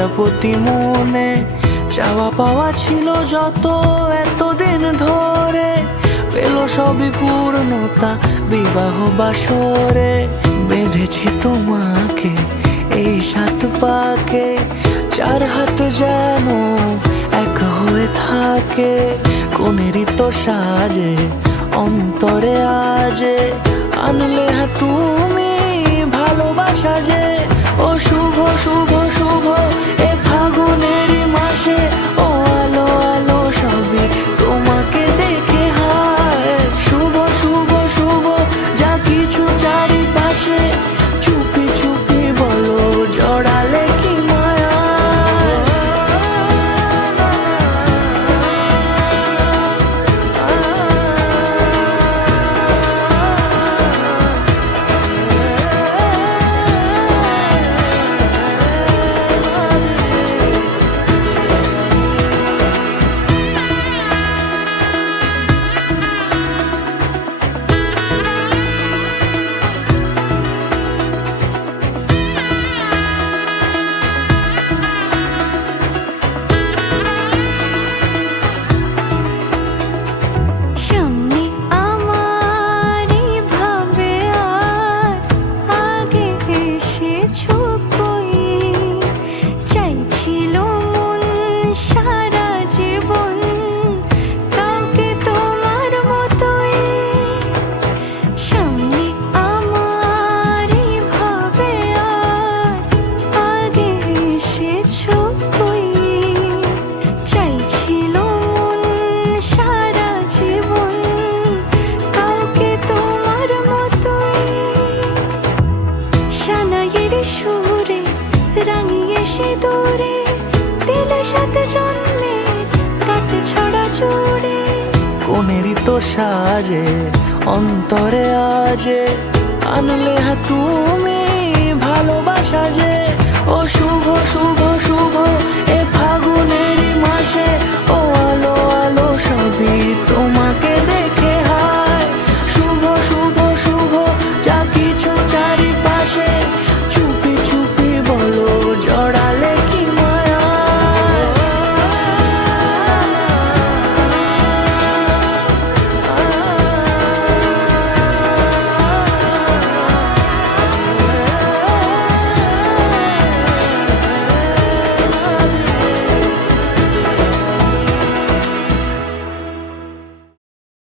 প্রজাপতি মনে চাওয়া পাওয়া ছিল যত এতদিন ধরে, পেল সবই পূর্ণতা বিবাহ বাসরে। বেঁধেছি তোমাকে এই 7 পাকে, 4 হাত যেন এক হয়ে থাকে। কোনেরই তো সাজে অন্তরে আজে আনলে তুমি ভালোবাসা যে। ও শুভ শুভ শুভ এ ফাগুনেরই মাসে, ও আলো আলো সবই তোমাকে দেখে হায়। শুভ শুভ শুভ যা কিছু চারিপাশে, চুপি চুপি বলো জড়ালে কি মায়া। সুরে রাঙিয়ে সে দূরে দিলে 7 জন্মের কাট ছড়া জুড়ে। কোনেরই তো সাজে অন্তরে আজে আনলে তুমি ভালোবাসা যে। ও শুভ শুভ শুভ এ